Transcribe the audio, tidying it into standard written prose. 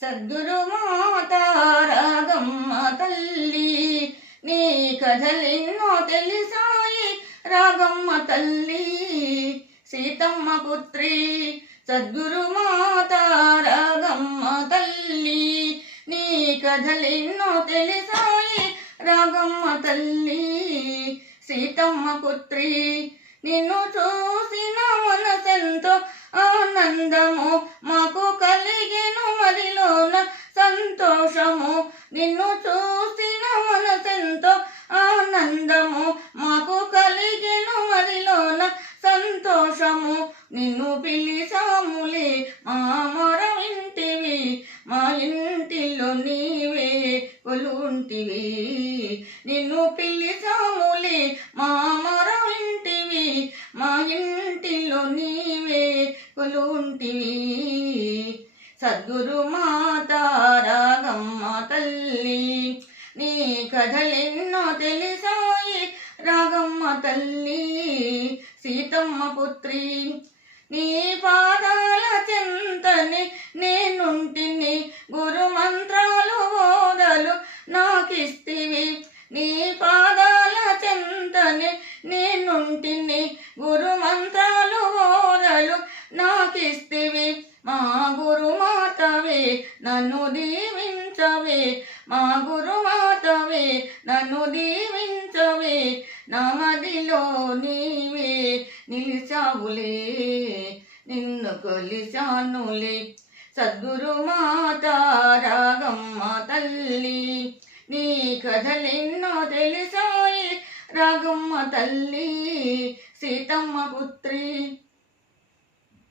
సద్గురు మాత రాగమ్మ తల్లి, నీ కథలెన్నో తెలిసాయి రాగమ్మ తల్లి. సీతమ్మ పుత్రి సద్గురు మాత రాగమ్మ తల్లి, నీ కథలెన్నో తెలిసాయి రాగమ్మ తల్లి. సీతమ్మ పుత్రి నిన్ను చూసిన మనసెంతో ఆనందము మాకు కలిగెను, మదిలోన సంతోషము. నిన్ను చూసిన మనసెంతో ఆనందము మాకు కలిగెను, మదిలోన సంతోషము. నిన్ను పిలిచాములే మా మొర వింటివి, మా ఇంటిలో నీవే కొలుంటివి. నిన్ను పిలిచాములే మా మొర వింటివి, మా ఇంటిలో నీవే కొలుంటివి. సద్గురు మాత రాగమ్మ తల్లి, నీ కథలెన్నో తెలిసాయి రాగమ్మ తల్లి. సీతమ్మ పుత్రి నీ పాదాల చెంతని నేనుంటిని, గురు మంత్రాలు బోధలు నాకిస్తివి. నీ పాదాల చెంతని నేనుంటిని, గురు మంత్రాలు బోధలు నాకిస్తివి. మా గురు మాతవే నన్ను దీవించవే, మా గురు మాతవే నన్ను దీవించవే. నా మదిలో నీవే నిలిచావులే, నిన్ను కొలిచానులే. సద్గురు మాత రాగమ్మ తల్లి, నీ కథలెన్నో తెలిసాయి రాగమ్మ తల్లి. సీతమ్మ పుత్రి